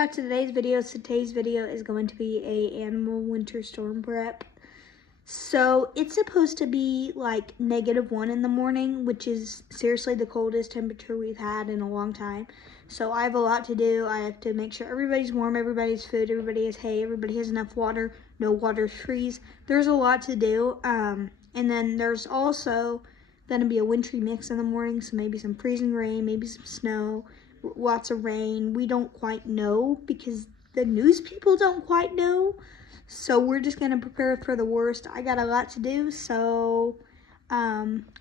back to today's video. So today's video is going to be a animal winter storm prep. So it's supposed to be like -1 in the morning, which is seriously the coldest temperature we've had in a long time. So I have a lot to do. I have to make sure everybody's warm, everybody's food, everybody has hay, everybody has enough water, no water freeze. There's a lot to do. And then there's also going to be a wintry mix in the morning. So maybe some freezing rain, maybe some snow, lots of rain. We don't quite know because the news people don't quite know. So we're just going to prepare for the worst. I got a lot to do, so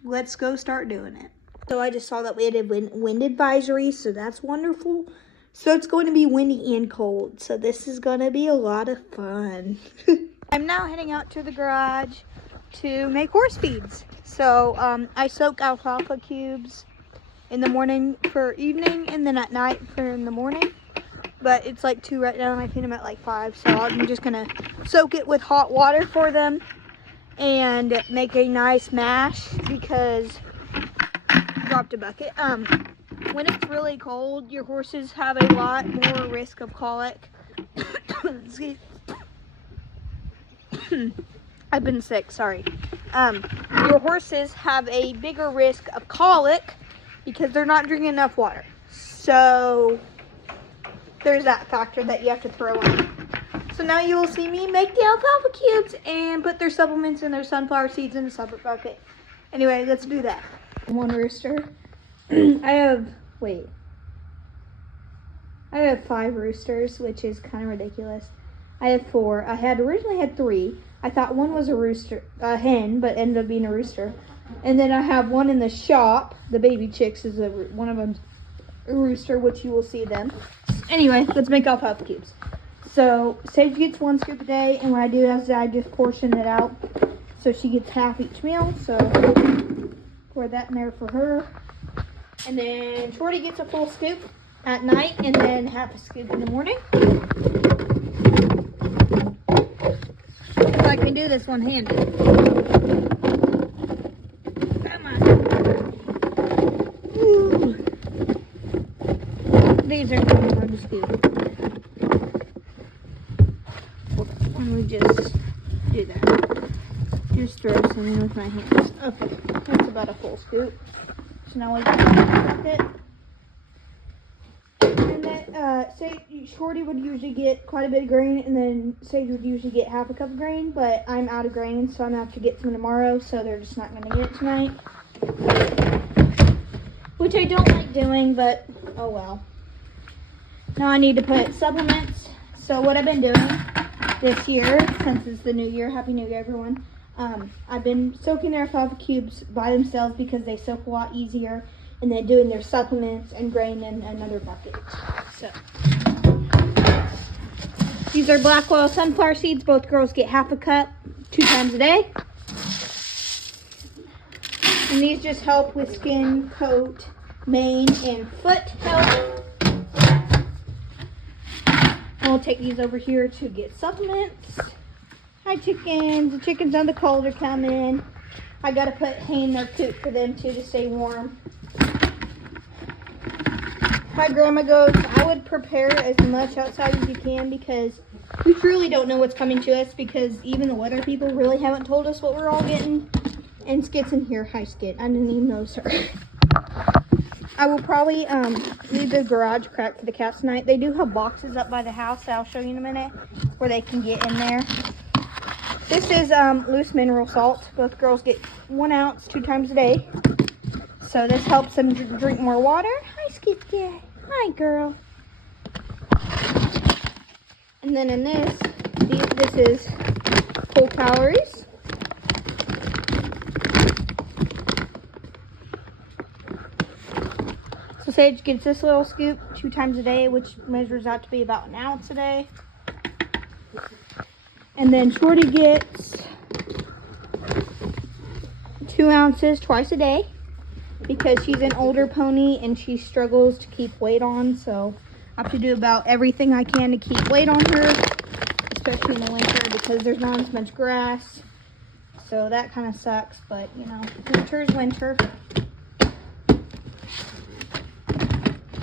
let's go start doing it. So I just saw that we had a wind advisory, so that's wonderful. So it's going to be windy and cold, so this is going to be a lot of fun. I'm now heading out to the garage to make horse feeds. So I soak alfalfa cubes in the morning for evening and then at night for in the morning. But it's like 2 right now and I feed them at like 5. So I'm just gonna soak it with hot water for them and make a nice mash because I dropped a bucket. When it's really cold, your horses have a lot more risk of colic. I've been sick, sorry. Your horses have a bigger risk of colic because they're not drinking enough water. So there's that factor that you have to throw in. So now you will see me make the alfalfa cubes and put their supplements and their sunflower seeds in a separate bucket. Anyway, let's do that. One rooster. I have 5 roosters, which is kind of ridiculous. I have 4. I had originally had 3. I thought one was a hen, but ended up being a rooster. And then I have one in the shop. The baby chicks is one of them a rooster, which you will see them. Anyway, let's make alfalfa cubes. So Sage gets 1 scoop a day, and what I do is I just portion it out so she gets half each meal. So pour that in there for her. And then Shorty gets a full scoop at night and then half a scoop in the morning. If I can do this one-handed. Come on. Ooh. These are really hard to scoop. Let me just do that. Just throw some in with my hands. Okay, that's about a full scoop. So now we can it. And then Shorty would usually get quite a bit of grain, and then Sage would usually get half a cup of grain, but I'm out of grain, so I'm gonna have to get some tomorrow, so they're just not gonna get it tonight. Which I don't like doing, but oh well. Now I need to put supplements. So what I've been doing this year, since it's the new year, Happy New Year everyone, I've been soaking their alfalfa cubes by themselves because they soak a lot easier, and then doing their supplements and grain in another bucket. So these are black oil sunflower seeds. Both girls get half a cup 2 times a day. And these just help with skin, coat, mane, and foot health. I'll take these over here to get supplements. Hi chickens. The chickens on the cold are coming. I gotta put hay in their coop for them too to stay warm. My grandma goes, I would prepare as much outside as you can because we truly don't know what's coming to us because even the weather people really haven't told us what we're all getting. And Skit's in here. Hi Skit. I didn't even notice her. I will probably leave the garage cracked for the cats tonight. They do have boxes up by the house that I'll show you in a minute where they can get in there. This is loose mineral salt. Both girls get 1 ounce 2 times a day. So this helps them drink more water. Hi Skit. Yeah. Hi girl. And then in this is full calories. So Sage gets this little scoop 2 times a day, which measures out to be about 1 ounce a day. And then Shorty gets 2 ounces twice a day because she's an older pony and she struggles to keep weight on. So I have to do about everything I can to keep weight on her, especially in the winter because there's not as much grass. So that kind of sucks, but you know, winter is winter.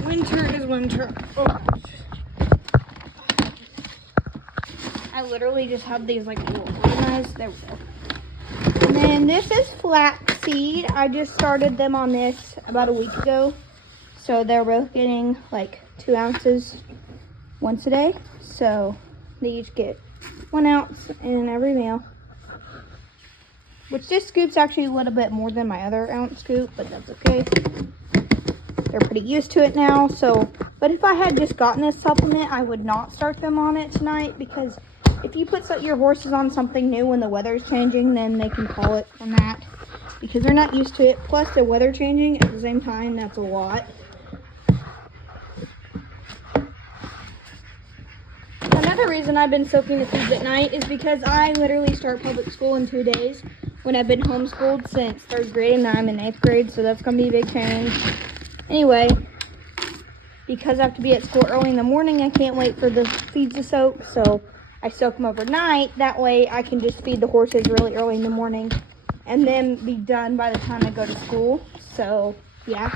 Winter is winter. Oh gosh. I literally just have these like little organized. There we go. And then this is flaxseed. I just started them on this about a week ago. So they're both getting like 2 ounces once a day. So they each get 1 ounce in every meal. Which this scoop's actually a little bit more than my other ounce scoop, but that's okay. They're pretty used to it now, so. But if I had just gotten this supplement, I would not start them on it tonight, because if you put your horses on something new when the weather's changing, then they can call it from that, because they're not used to it. Plus the weather changing at the same time, that's a lot. Another reason I've been soaking the feeds at night is because I literally start public school in 2 days when I've been homeschooled since 3rd grade and now I'm in 8th grade, so that's going to be a big change. Anyway, because I have to be at school early in the morning, I can't wait for the feeds to soak, so I soak them overnight. That way I can just feed the horses really early in the morning and then be done by the time I go to school. So, yeah.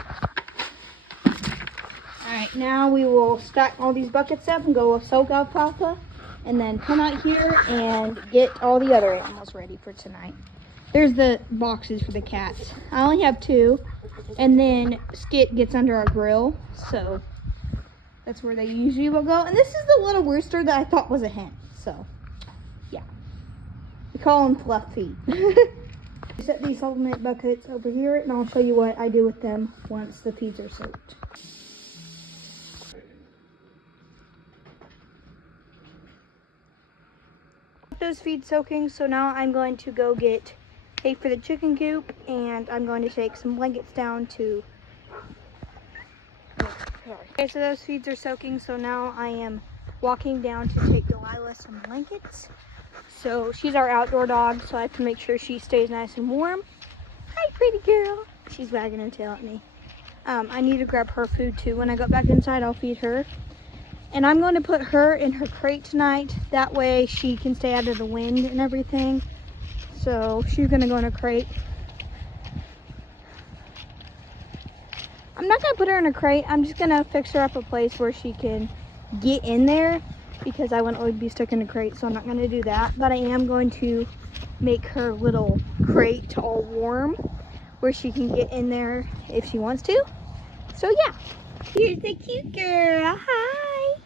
Alright, now we will stack all these buckets up and go soak alfalfa and then come out here and get all the other animals ready for tonight. There's the boxes for the cats. I only have 2, and then Skit gets under our grill, so that's where they usually will go. And this is the little rooster that I thought was a hen, so yeah. We call him Fluffy. Set these supplement buckets over here, and I'll show you what I do with them once the feeds are soaked. Those feed soaking, so now I'm going to go get hay for the chicken coop, and I'm going to take some blankets down to okay, so those feeds are soaking, so now I am walking down to take Delilah some blankets. So she's our outdoor dog, so I have to make sure she stays nice and warm. Hi, pretty girl. She's wagging her tail at me. I need to grab her food too. When I go back inside, I'll feed her. And I'm going to put her in her crate tonight. That way she can stay out of the wind and everything. So she's going to go in a crate. I'm not going to put her in a crate. I'm just going to fix her up a place where she can get in there, because I wouldn't be stuck in a crate, so I'm not going to do that. But I am going to make her little crate all warm where she can get in there if she wants to. So yeah, here's the cute girl. Hi.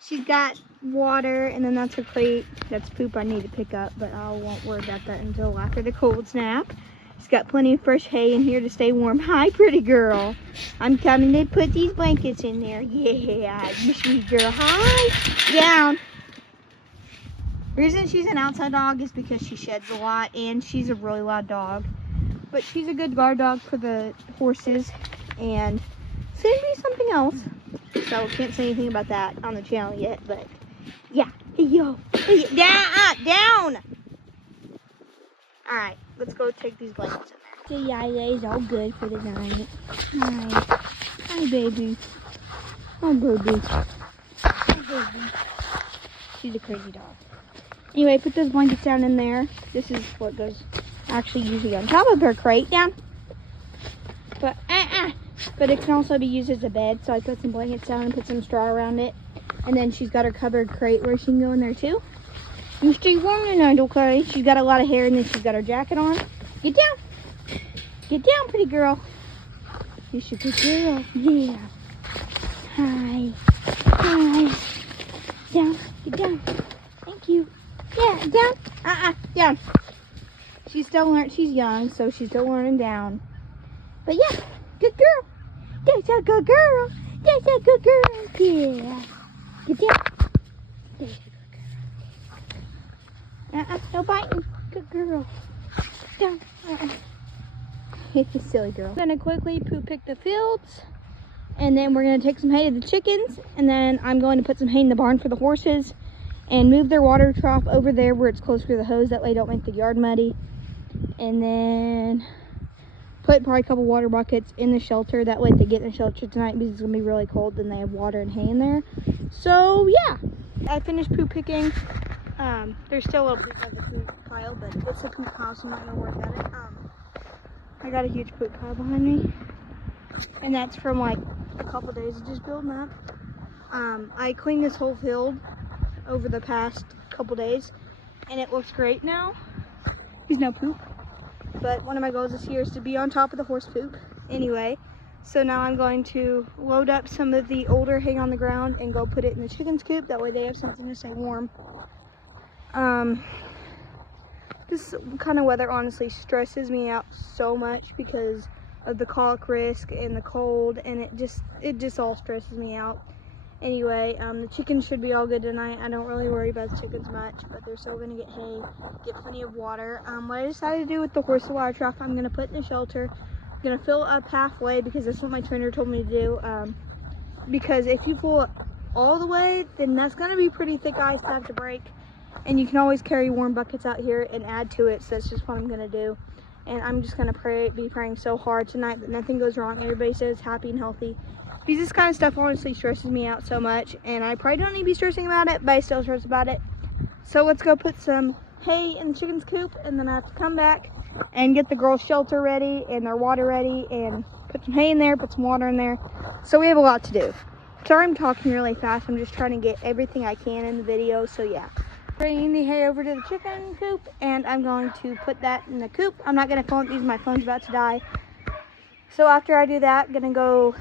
She's got water, and then that's her crate. That's poop I need to pick up, but I won't worry about that until after the cold snap. She's got plenty of fresh hay in here to stay warm. Hi, pretty girl. I'm coming to put these blankets in there. Yeah, you sweet girl. Hi. Down. The reason she's an outside dog is because she sheds a lot, and she's a really loud dog. But she's a good guard dog for the horses, and soon be something else. So can't say anything about that on the channel yet, but yeah. Hey, yo. Hey, down. All right, let's go take these blankets in there. The Yaya's all good for the night. Hi. Hi, baby. Oh, baby. Hi, baby. She's a crazy dog. Anyway, put those blankets down in there. This is what goes actually usually on top of her crate. Down. But it can also be used as a bed, so I put some blankets down and put some straw around it. And then she's got her covered crate where she can go in there too. You stay warm tonight, okay? She's got a lot of hair, and then she's got her jacket on. Get down. Get down, pretty girl. You're a good girl. Yeah. Hi. Hi. Down. Get down. Thank you. Yeah, down. Down. She's still learning. She's young, so she's still learning down. But yeah, good girl. That's a good girl. That's a good girl. Yeah. Get down. That's a good girl. No biting. Good girl. Down. Silly girl. I'm gonna quickly poop pick the fields, and then we're gonna take some hay to the chickens, and then I'm going to put some hay in the barn for the horses and move their water trough over there where it's closer to the hose. That way don't make the yard muddy. And then put probably a couple water buckets in the shelter. That way if they get in the shelter tonight, because it's gonna be really cold, then they have water and hay in there. So yeah, I finished poop picking. There's still a little bit of the poop pile, but it's a poop pile, so I'm not gonna worry about it. I got a huge poop pile behind me, and that's from like a couple days of just building up. I cleaned this whole field over the past couple days, and it looks great now. There's no poop, but one of my goals this year is to be on top of the horse poop. Anyway, so now I'm going to load up some of the older hay on the ground and go put it in the chicken's coop. That way they have something to stay warm. This kind of weather honestly stresses me out so much because of the colic risk and the cold, and it just all stresses me out. Anyway, the chickens should be all good tonight. I don't really worry about the chickens much, but they're still gonna get hay, get plenty of water. What I decided to do with the horse water trough, I'm gonna put in the shelter. I'm gonna fill up halfway because that's what my trainer told me to do. Because if you fill it all the way, then that's gonna be pretty thick ice to have to break. And you can always carry warm buckets out here and add to it, so that's just what I'm gonna do. And I'm just gonna be praying so hard tonight that nothing goes wrong. Everybody stays happy and healthy. Because this kind of stuff honestly stresses me out so much, and I probably don't need to be stressing about it, but I still stress about it. So let's go put some hay in the chicken's coop, and then I have to come back and get the girls' shelter ready and their water ready, and put some hay in there, put some water in there. So we have a lot to do. Sorry I'm talking really fast. I'm just trying to get everything I can in the video, so yeah. Bringing the hay over to the chicken coop, and I'm going to put that in the coop. I'm not going to film these, my phone's about to die. So after I do that, I'm going to go,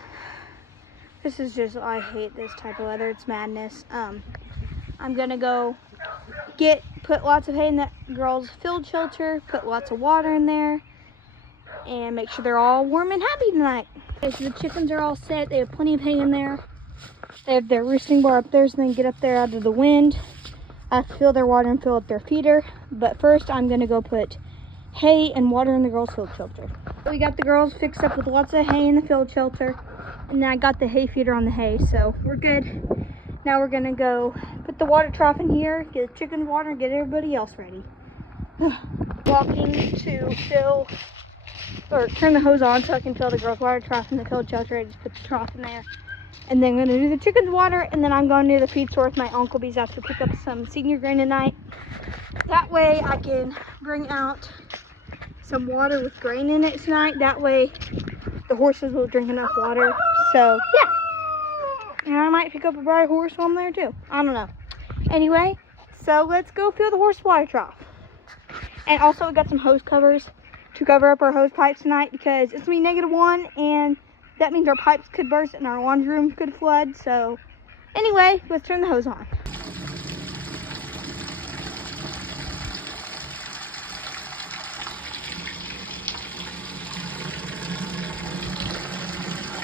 this is just, I hate this type of weather, it's madness. I'm going to go put lots of hay in that girls' field shelter, put lots of water in there, and make sure they're all warm and happy tonight. Okay, so the chickens are all set, they have plenty of hay in there. They have their roosting bar up there so they can get up there out of the wind. I have to fill their water and fill up their feeder, but first I'm gonna go put hay and water in the girls' field shelter. We got the girls fixed up with lots of hay in the field shelter, and then I got the hay feeder on the hay, so we're good. Now we're gonna go put the water trough in here, get the chickens water, and get everybody else ready. Walking to fill, or turn the hose on so I can fill the girls' water trough in the field shelter. I just put the trough in there. And then I'm gonna do the chickens water, and then I'm going to the feed store with my uncle because I have to pick up some senior grain tonight. That way I can bring out some water with grain in it tonight. That way the horses will drink enough water. So yeah, and I might pick up a bride horse while I'm there too. I don't know. Anyway, so let's go fill the horse water trough. And also we got some hose covers to cover up our hose pipes tonight because it's gonna be -1, and that means our pipes could burst and our laundry room could flood. So anyway, let's turn the hose on.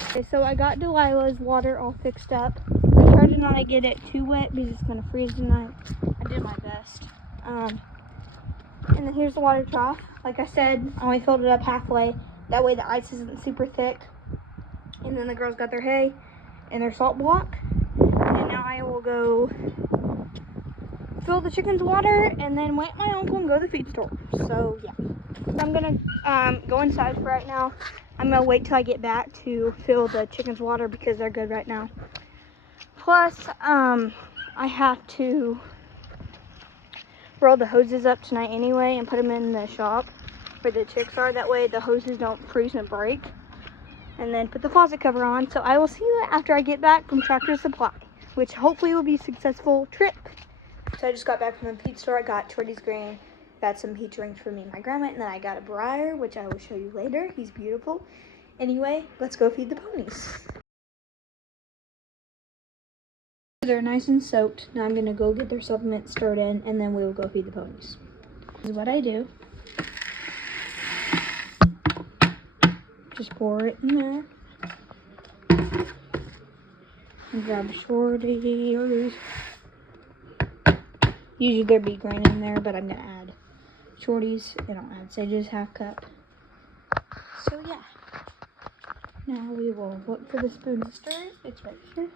Okay, so I got Delilah's water all fixed up. I tried to not get it too wet because it's gonna freeze tonight. I did my best. And then here's the water trough. Like I said, I only filled it up halfway. That way the ice isn't super thick. And then the girls got their hay and their salt block. And now I will go fill the chickens water and then wait my uncle and go to the feed store. So yeah, I'm gonna go inside for right now. I'm gonna wait till I get back to fill the chickens water because they're good right now. Plus, I have to roll the hoses up tonight anyway and put them in the shop where the chicks are. That way the hoses don't freeze and break. And then put the faucet cover on. So I will see you after I get back from Tractor Supply, which hopefully will be a successful trip. So I just got back from the feed store. I got Shorty's grain, got some peach rings for me and my grandma, and then I got a briar, which I will show you later. He's beautiful. Anyway, let's go feed the ponies. They're nice and soaked. Now I'm gonna go get their supplements stirred in, and then we will go feed the ponies. This is what I do. Just pour it in there. And grab a Shorty. Usually there'd be grain in there, but I'm gonna add Shorties, and I'll add Sage's half cup. So yeah. Now we will look for the spoon to stir it. It's right here.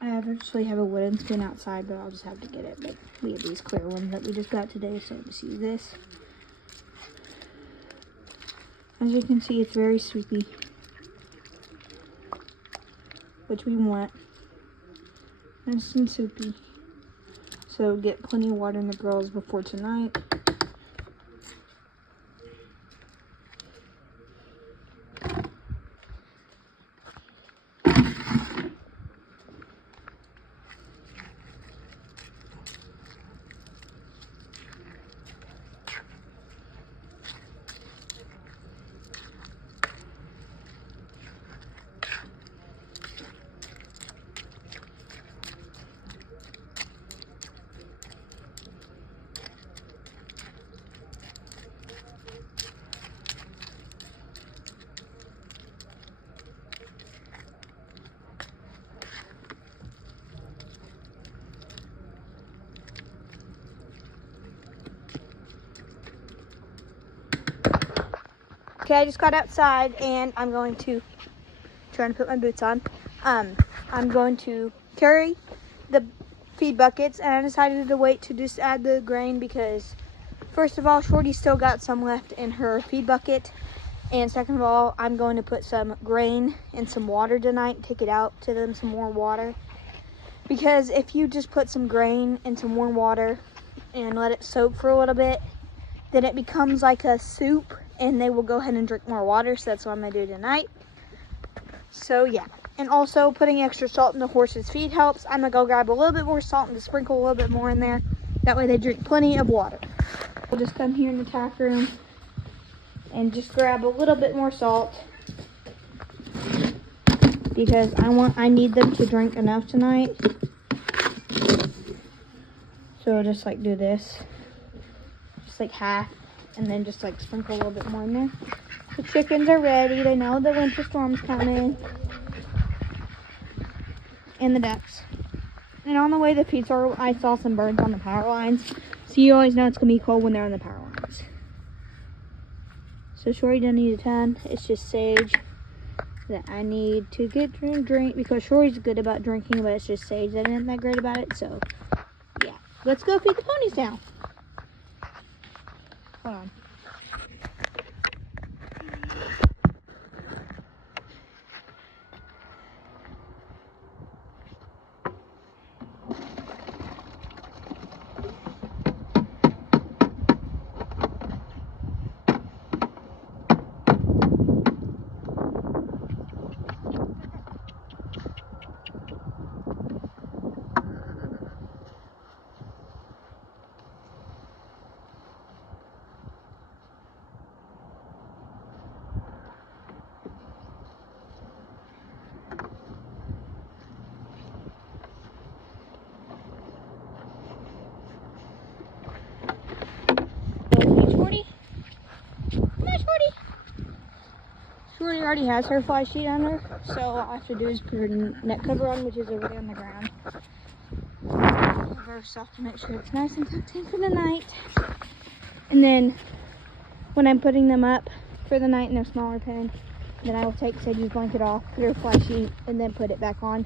I actually have a wooden spoon outside, but I'll just have to get it. But we have these clear ones that we just got today, so I'll just use this. As you can see, it's very soupy, which we want. Nice and soupy. So get plenty of water in the girls before tonight. Okay, I just got outside and I'm going to, trying to put my boots on. I'm going to carry the feed buckets, and I decided to wait to just add the grain because first of all, Shorty still got some left in her feed bucket. And second of all, I'm going to put some grain and some water tonight, take it out to them some more water. Because if you just put some grain and some warm water and let it soak for a little bit, then it becomes like a soup and they will go ahead and drink more water. So that's what I'm gonna do tonight. So yeah, and also putting extra salt in the horse's feed helps. I'm gonna go grab a little bit more salt and just sprinkle a little bit more in there. That way they drink plenty of water. We'll just come here in the tack room and just grab a little bit more salt because I need them to drink enough tonight. So I'll just like do this, just like half, and then just like sprinkle a little bit more in there. The chickens are ready. They know the winter storm's coming. And the ducks. And on the way to the feed store, I saw some birds on the power lines. So you always know it's gonna be cold when they're on the power lines. So Shorty doesn't need a ton. It's just Sage that I need to get drink because Shorty's good about drinking, but it's just Sage that isn't that great about it. So yeah, let's go feed the ponies now. Hold on. Shorty already has her fly sheet on her, so all I have to do is put her net cover on, which is over there on the ground. Cover her stuff to make sure it's nice and tucked in for the night. And then when I'm putting them up for the night in their smaller pen, then I will take Sage's blanket off, put her fly sheet, and then put it back on.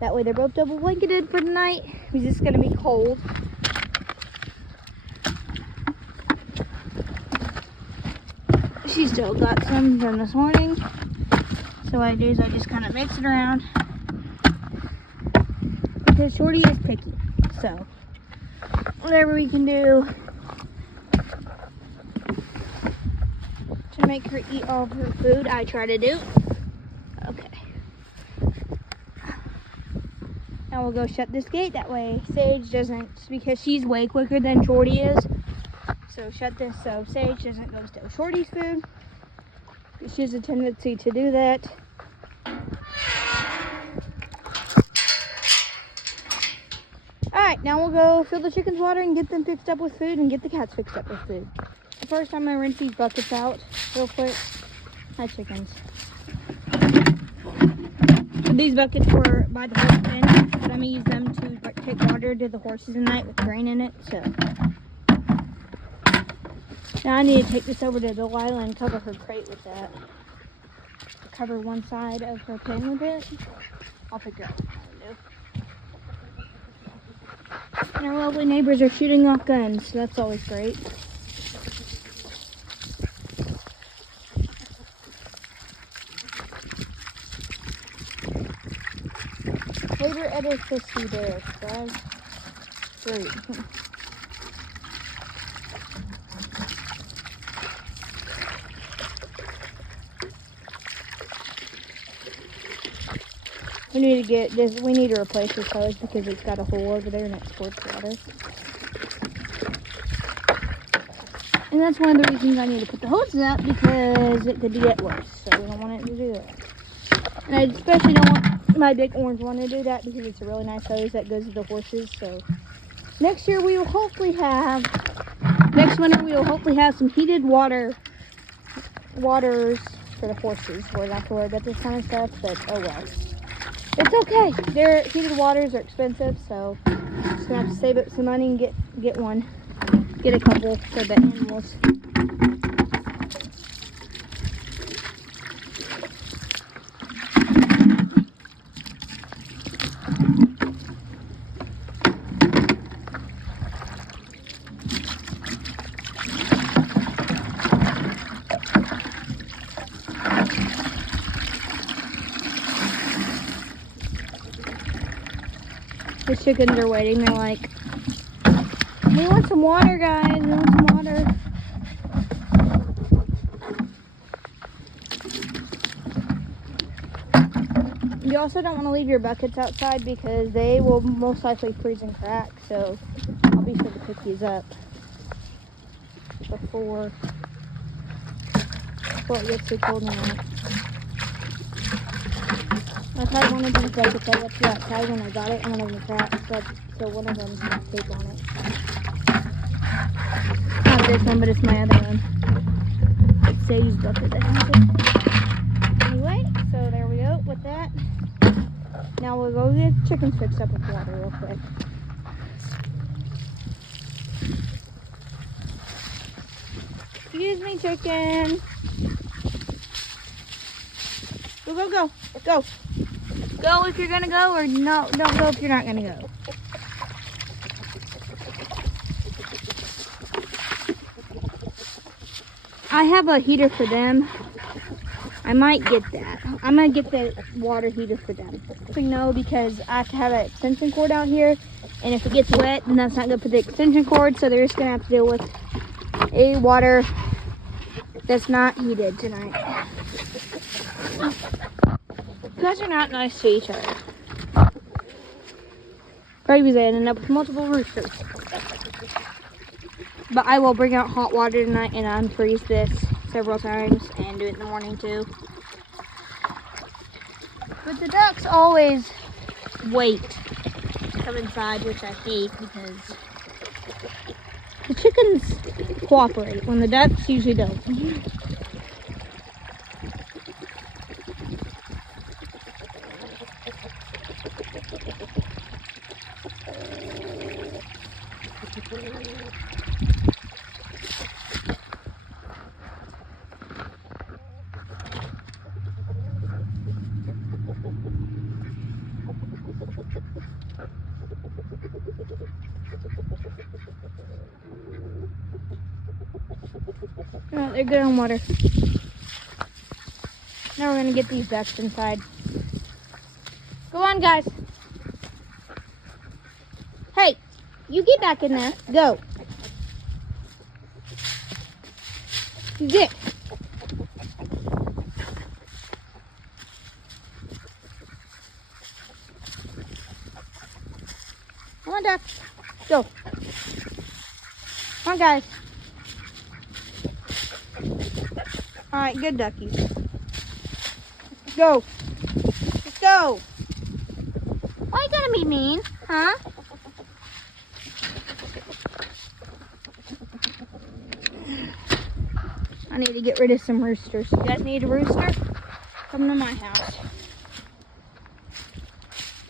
That way they're both double blanketed for the night because it's going to be cold. She still got some from this morning. So what I do is I just kind of mix it around. Because Shorty is picky. So whatever we can do to make her eat all of her food, I try to do. Okay. Now we'll go shut this gate. That way Sage doesn't, because she's way quicker than Shorty is. So shut this so Sage doesn't go steal Shorty's food. She has a tendency to do that. Alright, now we'll go fill the chickens water and get them fixed up with food and get the cats fixed up with food. First, I'm going to rinse these buckets out real quick. Hi, chickens. So these buckets were by the horse pen, but I'm going to use them to take water to the horses at night with grain in it. So now I need to take this over to Delilah and cover her crate with that. Cover one side of her pen with it. I'll figure out what I'm going to do. And our lovely neighbors are shooting off guns, so that's always great. Favorite edifice there, guys. Great. We need to get this. We need to replace this hose because it's got a hole over there and it squirts water. And that's one of the reasons I need to put the hoses up, because it could get worse. So we don't want it to do that. And I especially don't want my big orange one to do that because it's a really nice hose that goes to the horses. So next winter we will hopefully have some heated waters for the horses. We're not to worry about this kind of stuff, but oh well. It's okay. Their heated waters are expensive, so just gonna have to save up some money and get a couple for the animals. The chickens are waiting. They're like, we want some water, guys. We want some water. You also don't want to leave your buckets outside because they will most likely freeze and crack. So I'll be sure to pick these up before it gets too cold in the night. I've had one of these buckets I left outside when I got it, and one of them cracked, so one of them has tape on it. Not this one, but it's my other one. It's Sadie's bucket, I think. Anyway, so there we go with that. Now we'll go get chickens fixed up with water real quick. Excuse me, chicken. Go, go, go. Go. Go if you're gonna go, or no, don't go if you're not gonna go. I have a heater for them. I might get that. I'm gonna get the water heater for them. No, because I have to have an extension cord out here, and if it gets wet, then that's not good for the extension cord, so they're just gonna have to deal with a water that's not heated tonight. You guys are not nice to each other. Probably they ended up with multiple roosters. But I will bring out hot water tonight and unfreeze this several times and do it in the morning too. But the ducks always wait to come inside, which I hate because the chickens cooperate when the ducks usually don't. Oh, they're good on water. Now we're gonna get these ducks inside. Go on, guys. Hey, you get back in there. Go. You get. Come on, duck. Go. Come on, guys. All right, good duckies. Go. Let's go. Why you gonna be mean, huh? I need to get rid of some roosters. You guys need a rooster? Come to my house.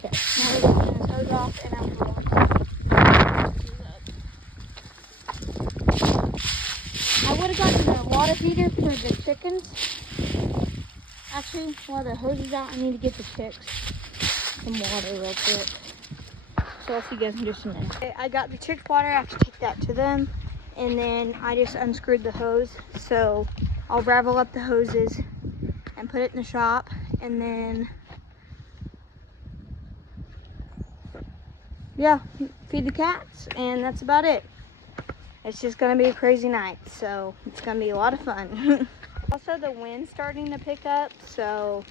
Okay, now we're going to turn this hose off and I'm going I would have gotten the water heater for the chickens. Actually, while the hose is out, I need to get the chicks some water real quick. So I'll see you guys in just a minute. Okay, I got the chicks water. I have to take that to them. And then I just unscrewed the hose. So I'll ravel up the hoses and put it in the shop. And then, yeah, feed the cats. And that's about it. It's just gonna be a crazy night. So it's gonna be a lot of fun. Also, the wind's starting to pick up. So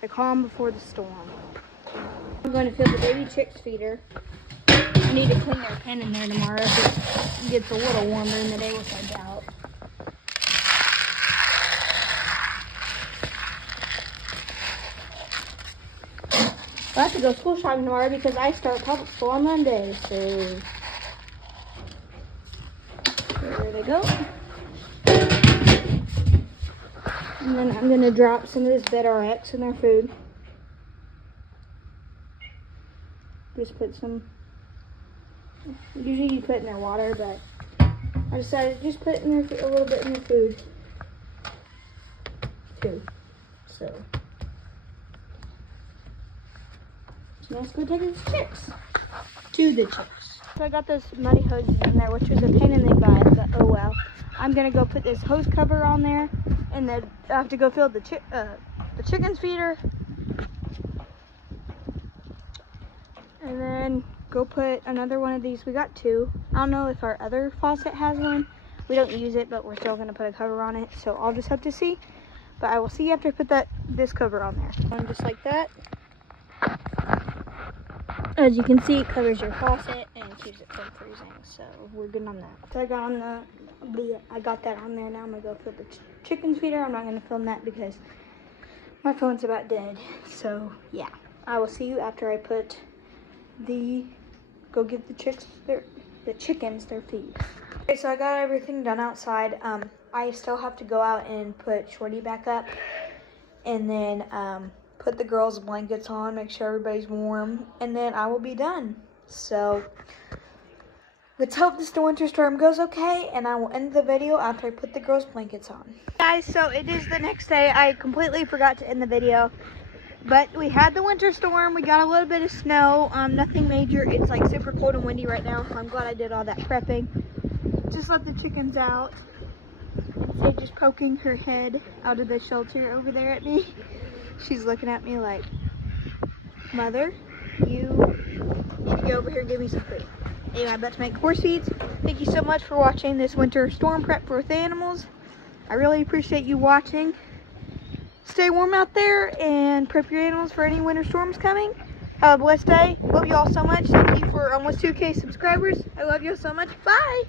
the calm before the storm. I'm going to fill the baby chicks feeder. I need to clean their pen in there tomorrow if it gets a little warmer in the day, which I doubt. I have to go school shopping tomorrow because I start public school on Monday, so there they go. And then I'm going to drop some of this BedRx in their food. Just put some, usually you put in their water, but I decided to just put in their, a little bit in their food too. So now let's go take these chicks to the chicks. So I got those muddy hoses in there, which was a pain in the butt, but oh well. I'm gonna go put this hose cover on there, and then I have to go fill the chicken's feeder. And then go put another one of these. We got 2. I don't know if our other faucet has one. We don't use it, but we're still gonna put a cover on it. So I'll just have to see. But I will see after I put this cover on there. One just like that. As you can see, it covers your faucet and keeps it from freezing. So we're good on that. So I got that on there. Now I'm gonna go put the chicken's feeder. I'm not gonna film that because my phone's about dead. So yeah, I will see you after I put go give the chickens their feed. Okay, so I got everything done outside. I still have to go out and put Shorty back up, and then put the girls' blankets on, make sure everybody's warm, and then I will be done. So let's hope this winter storm goes okay, and I will end the video after I put the girls' blankets on. Guys, so it is the next day. I completely forgot to end the video, but we had the winter storm. We got a little bit of snow, nothing major. It's like super cold and windy right now, so I'm glad I did all that prepping. Just let the chickens out. They're just poking her head out of the shelter over there at me. She's looking at me like, Mother, you need to go over here and give me some food. Anyway, I'm about to make horse feeds. Thank you so much for watching this winter storm prep for the animals. I really appreciate you watching. Stay warm out there and prep your animals for any winter storms coming. Have a blessed day. Love you all so much. Thank you for almost 2K subscribers. I love you all so much. Bye.